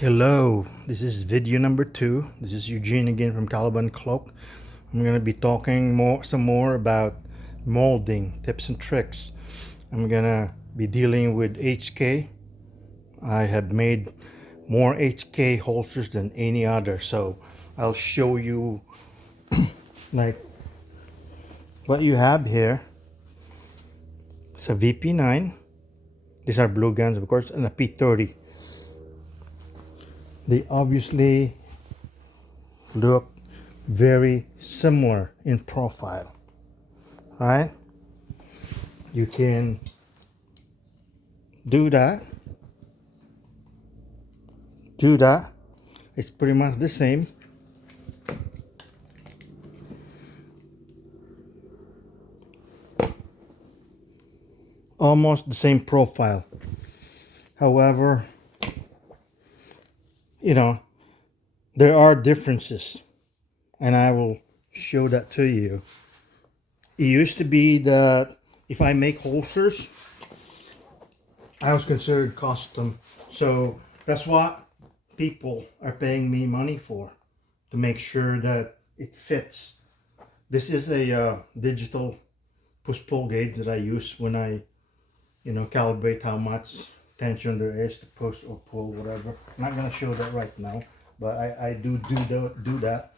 Hello, this is video number 2. This is Eugene again from Caliban Cloak. I'm going to be talking some more about molding tips and tricks. I'm going to be dealing with HK. I have made more HK holsters than any other, so I'll show you like what you have here. It's a VP9. These are blue guns, of course, and a P30. They obviously look very similar in profile, right? You can do that. It's pretty much the same. Almost the same profile. However, there are differences, and I will show that to you. It used to be that if I make holsters, I was considered custom. So that's what people are paying me money for, to make sure that it fits. This is a digital push-pull gauge that I use when I, calibrate how much tension there is to push or pull, whatever. I'm not gonna show that right now, but I do that.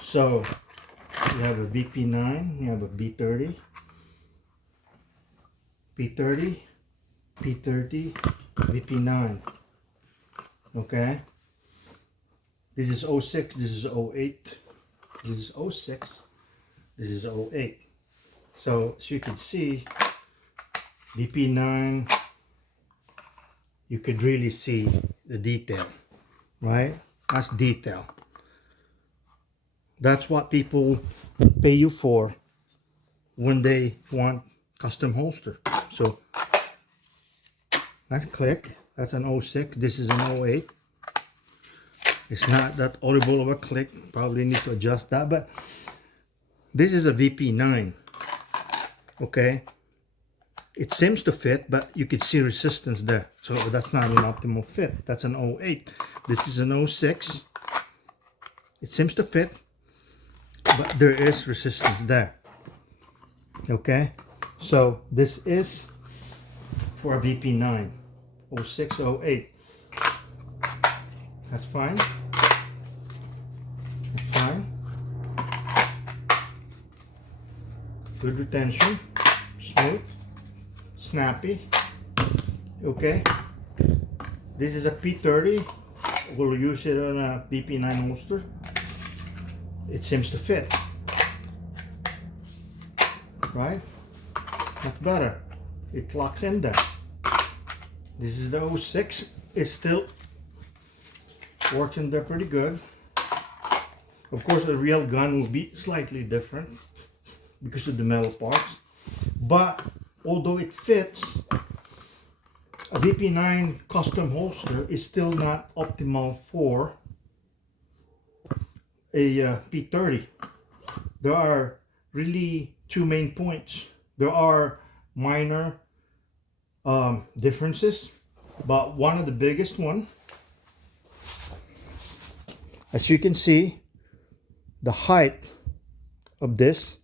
So you have a VP9, you have a B30, P30, P30, VP9. Okay, this is 06, this is 08, this is 06, this is 08. So as you can see, VP9, you could really see the detail, right? That's detail. That's what people pay you for when they want custom holster. So that click, that's an 06, this is an 08. It's not that audible of a click, probably need to adjust that, but this is a VP9, okay? It seems to fit, but you could see resistance there. So that's not an optimal fit. That's an 08. This is an 06. It seems to fit, but there is resistance there. Okay? So this is for a VP9. 06, 08. That's fine. That's fine. Good retention. Smooth. Snappy. Okay, this is a P30. We'll use it on a VP9 holster. It seems to fit, right? That's better. It locks in there. This is the 06. It still works in there pretty good. Of course, the real gun will be slightly different because of the metal parts, but although it fits, a VP9 custom holster is still not optimal for a P30. There are really two main points. There are minor differences, but one of the biggest one, as you can see, the height of this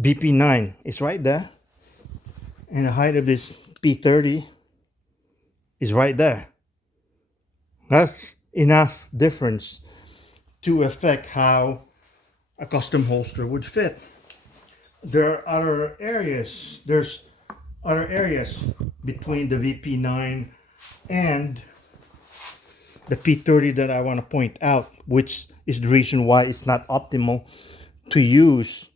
VP9 is right there, and the height of this P30 is right there. That's enough difference to affect how a custom holster would fit. There's other areas between the VP9 and the P30 that I want to point out, which is the reason why it's not optimal to use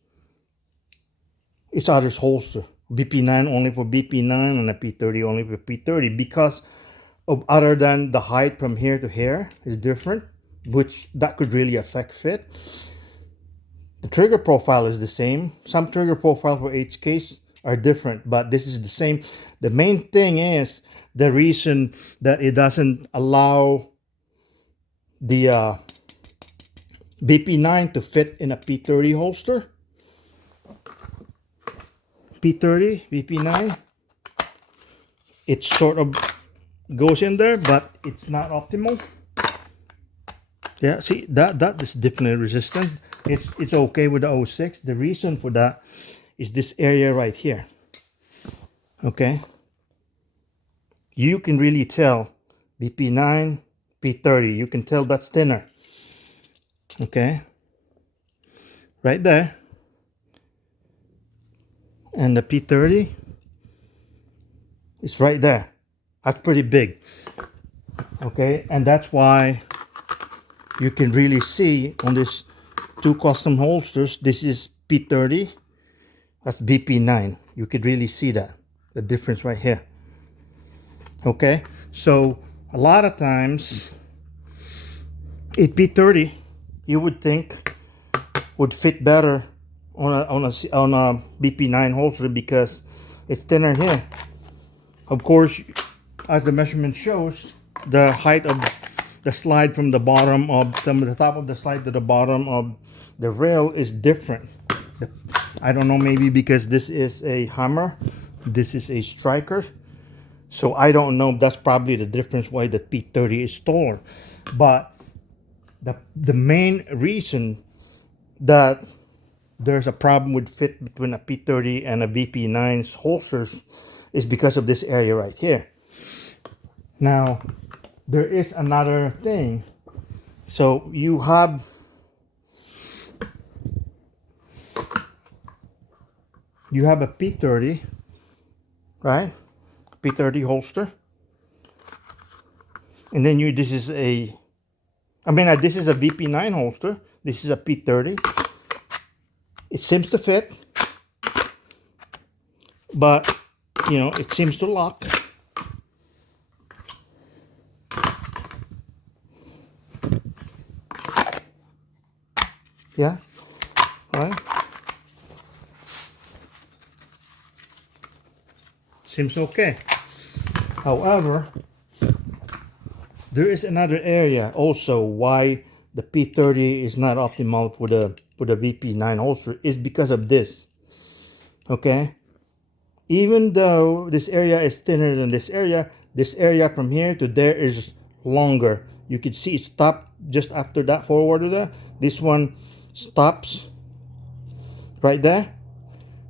each other's holster. VP9 only for VP9 and a P30 only for P30, because of, other than the height from here to here is different, which that could really affect fit. The trigger profile is the same. Some trigger profile for HKs are different, but this is the same. The main thing is the reason that it doesn't allow the VP9 to fit in a P30 holster. P30, VP9, it sort of goes in there, but it's not optimal. Yeah, see, that is definitely resistant. It's okay with the 06. The reason for that is this area right here. Okay, you can really tell BP9, P30. You can tell that's thinner. Okay, right there. And the P30 is right there. That's pretty big. Okay, and that's why you can really see on this two custom holsters, this is P30, that's BP9. You could really see that, the difference right here. Okay, so a lot of times a P30 you would think would fit better on a BP9 holster because it's thinner here. Of course, as the measurement shows, the height of the slide from the bottom of the top of the slide to the bottom of the rail is different. I don't know, maybe because this is a hammer, this is a striker. So I don't know, that's probably the difference why the P30 is taller. But the main reason that there's a problem with fit between a P30 and a BP9's holsters is because of this area right here. Now, there is another thing. So you have a P30, right? P30 holster. And then this is a BP9 holster. This is a P30. It seems to fit, but you know, it seems to lock. Yeah, right. Seems okay. However, there is another area also why the P30 is not optimal for the BP9 holster is because of this. Okay, even though this area is thinner than this area from here to there is longer. You can see it stopped just after that forward there. This one stops right there.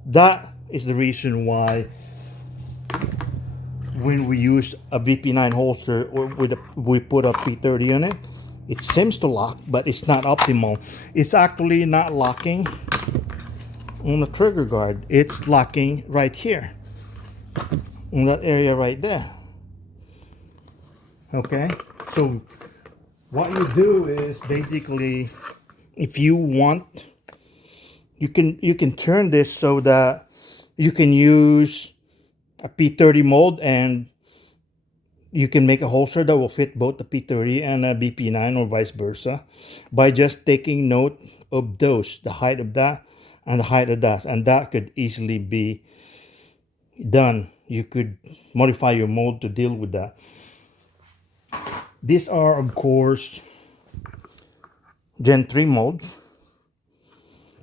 That is the reason why when we use a BP9 holster or we put a P30 on it, it seems to lock, but it's not optimal. It's actually not locking on the trigger guard. It's locking right here in that area right there. Okay, so what you do is basically, if you want, you can turn this so that you can use a P30 mold and you can make a holster that will fit both the P30 and a BP9 or vice versa by just taking note of those, the height of that and the height of that, and that could easily be done. You could modify your mold to deal with that. These are, of course, Gen 3 molds.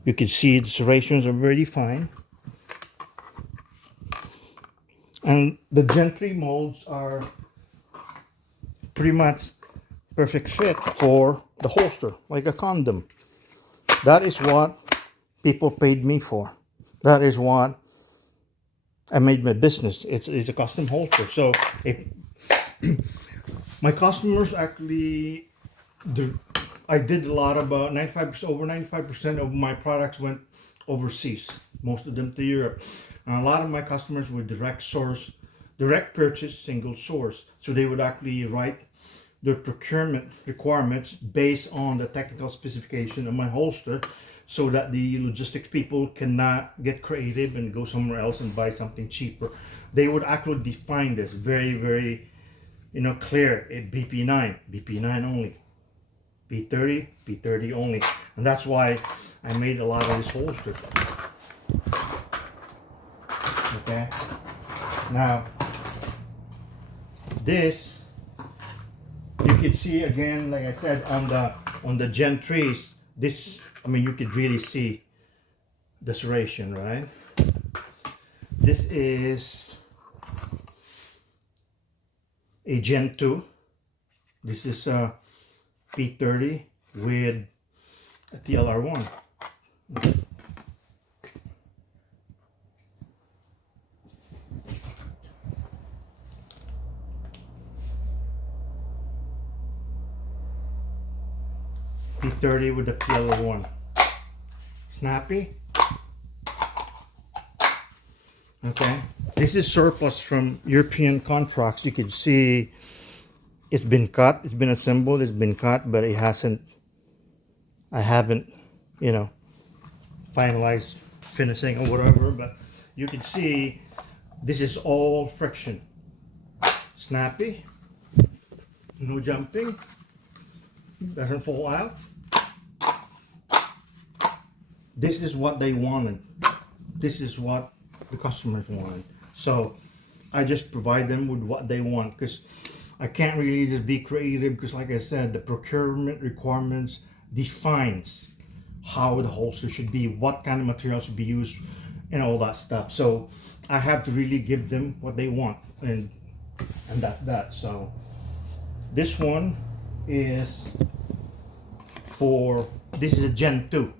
You can see the serrations are very fine. And the Gen 3 molds are pretty much perfect fit for the holster, like a condom. That is what people paid me for. That is what I made my business. It's a custom holster. So if my customers actually I did a lot, about 95%, over 95% of my products went overseas, most of them to Europe. And a lot of my customers were direct purchase, single source. So they would actually write their procurement requirements based on the technical specification of my holster, so that the logistics people cannot get creative and go somewhere else and buy something cheaper. They would actually define this very, very, clear. BP9 only. P30 only. And that's why I made a lot of these holsters. Okay. Now, this, you can see again, like I said, on the Gen 3s, this, you could really see the serration, right? This is a Gen 2. This is a P30 with a TLR1. P30 with the TLR1. Snappy. Okay. This is surplus from European contracts. You can see it's been cut, it's been assembled, it's been cut, but it hasn't, I haven't, you know, finalized finishing or whatever, but you can see this is all friction. Snappy, no jumping, doesn't fall out. This is what they wanted. This is what the customers wanted. So I just provide them with what they want, because I can't really just be creative, because like I said, the procurement requirements defines how the holster should be, what kind of material should be used, and all that stuff. So I have to really give them what they want, and that's that. So this one is for, this is a Gen 2.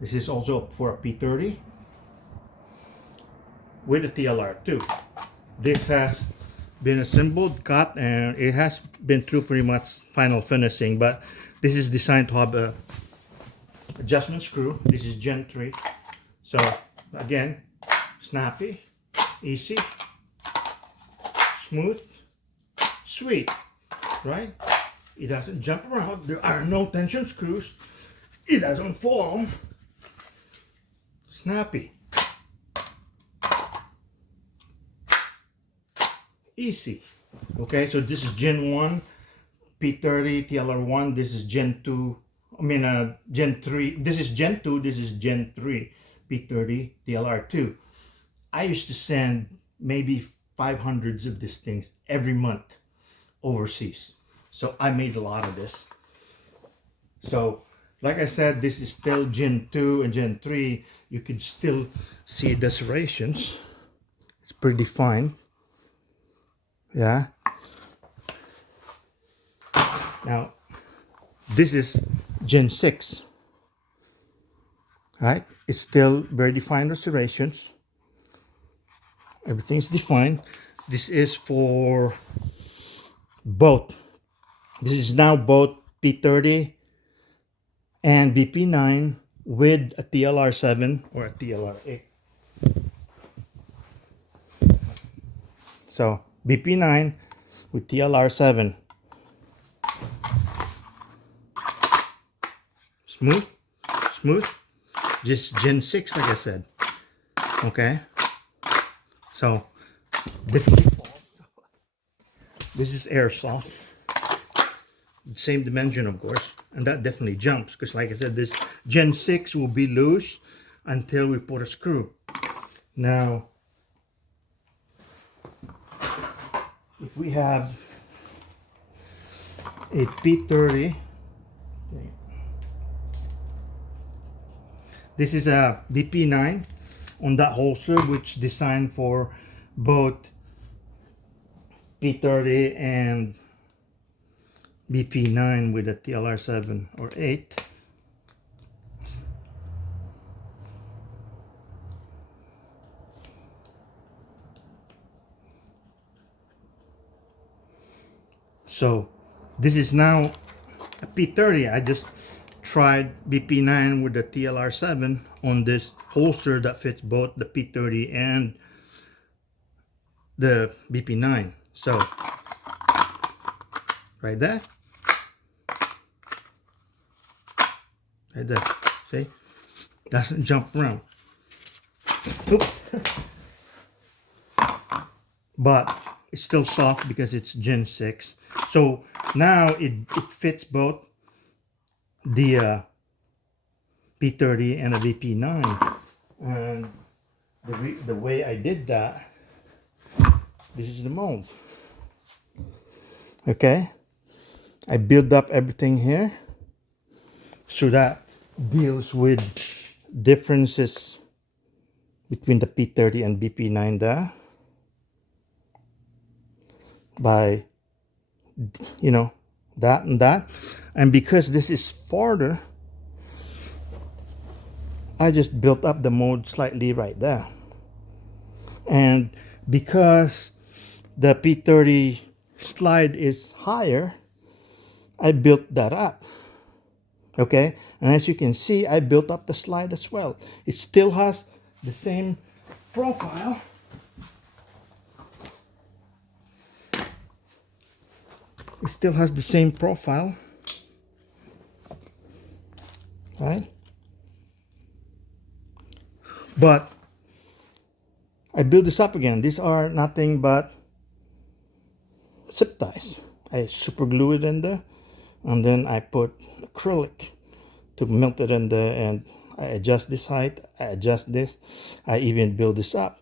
This is also for a P30 with a TLR2. This has been assembled, cut, and it has been through pretty much final finishing, but this is designed to have a adjustment screw. This is Gen 3. So again, snappy, easy, smooth, sweet, right? It doesn't jump around. There are no tension screws. It doesn't fall. Snappy. Easy. Okay, so this is Gen 1 P30 TLR1. This is Gen 2, Gen 3. This is Gen 2, this is Gen 3 P30 TLR2. I used to send maybe 500s of these things every month overseas. So I made a lot of this. So like I said, this is still Gen 2 and Gen 3. You can still see the serrations. It's pretty fine. Yeah. Now, this is Gen 6. Right? It's still very defined restorations. Everything's defined. This is for both. This is now both P30 and BP9 with a TLR7 or a TLR8. So BP9 with TLR7. Smooth, smooth. Just Gen 6, like I said. Okay. So definitely, this is airsoft. Same dimension, of course, and that definitely jumps, because like I said, this Gen 6 will be loose until we put a screw. Now, if we have a P30, this is a BP9 on that holster, which is designed for both P30 and BP9 with a TLR7 or 8. So this is now a P30. I just tried BP9 with the TLR7 on this holster that fits both the P30 and the BP9. So right there. Right there. See? Doesn't jump around. Oop. But it's still soft because it's Gen 6. So now it fits both the P30 and the BP9. And the way I did that, this is the mold. Okay? I build up everything here so that deals with differences between the P30 and BP9 there. by, you know, that and that. And because this is farther, I just built up the mold slightly right there. And because the P30 slide is higher, I built that up. Okay, and as you can see, I built up the slide as well. It still has the same profile. It still has the same profile, right? But I built this up again. These are nothing but zip ties. I super glue it in there, and then I put acrylic to melt it in there, and I adjust this height, I adjust this, I even build this up.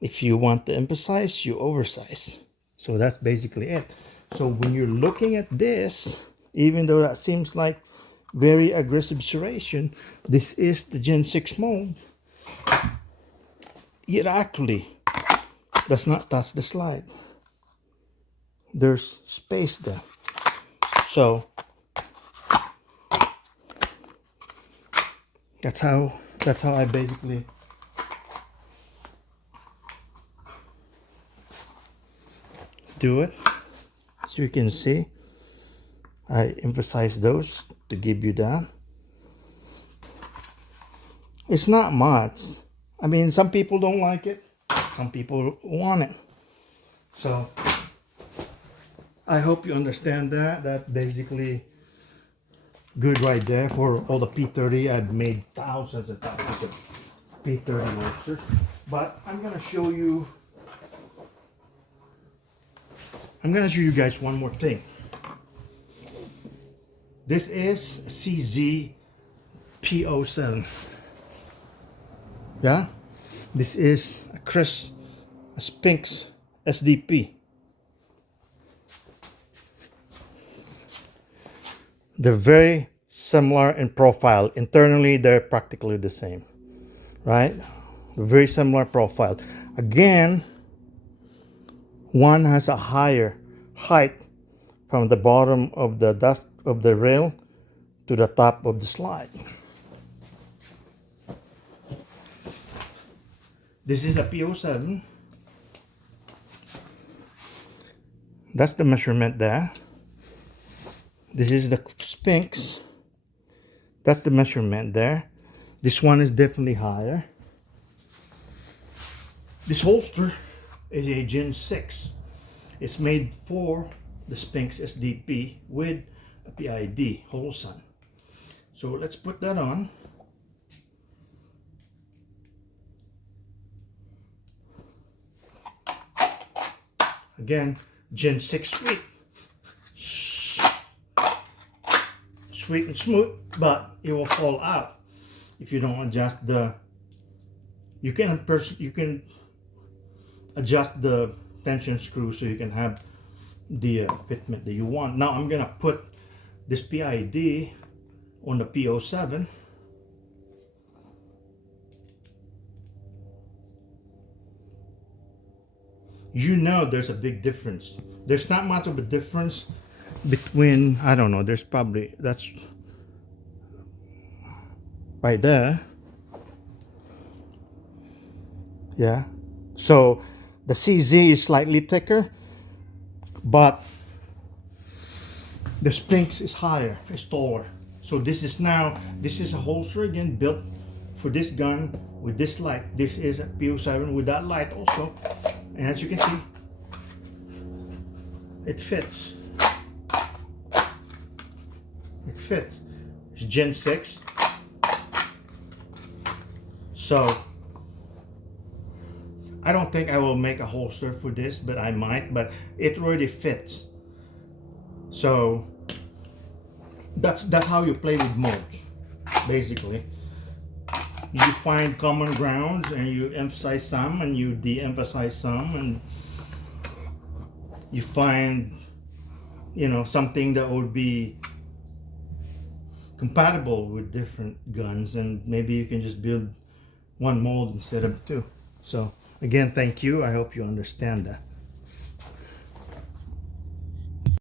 If you want to emphasize, you oversize. So that's basically it. So when you're looking at this, even though that seems like very aggressive serration, this is the Gen 6 mold. It actually does not touch the slide. There's space there. So that's how I basically do it. So you can see, I emphasize those to give you that. It's not much. I mean, some people don't like it, some people want it. So I hope you understand that. That's basically good right there for all the P30. I've made thousands and thousands of P30 roasters. But I'm gonna show you guys one more thing. This is a CZ P07. Yeah, this is a Sphinx SDP. They're very similar in profile. Internally, they're practically the same, right? Very similar profile. Again, one has a higher height from the bottom of the dust of the rail to the top of the slide. This is a P07. That's the measurement there. This is the Sphinx. That's the measurement there. This one is definitely higher. This holster is a Gen 6. It's made for the Sphinx SDP with a PID Holosun. So let's put that on. Again, Gen 6 sweet. Sweet and smooth, but it will fall out if you don't adjust the, you can adjust the tension screw so you can have the fitment that you want. Now I'm gonna put this PID on the P07. You know there's a big difference. There's not much of a difference between, I don't know, there's probably, that's right there. Yeah. So the CZ is slightly thicker, but the Sphinx is higher, is taller. So this is a holster again built for this gun with this light. This is a P07 with that light also. And as you can see, it fits. It fits. It's Gen 6. So I don't think I will make a holster for this, but I might, but it already fits. So that's how you play with molds, basically. You find common grounds and you emphasize some and you de-emphasize some, and you find, you know, something that would be compatible with different guns, and maybe you can just build one mold instead of two. So again, thank you. I hope you understand that.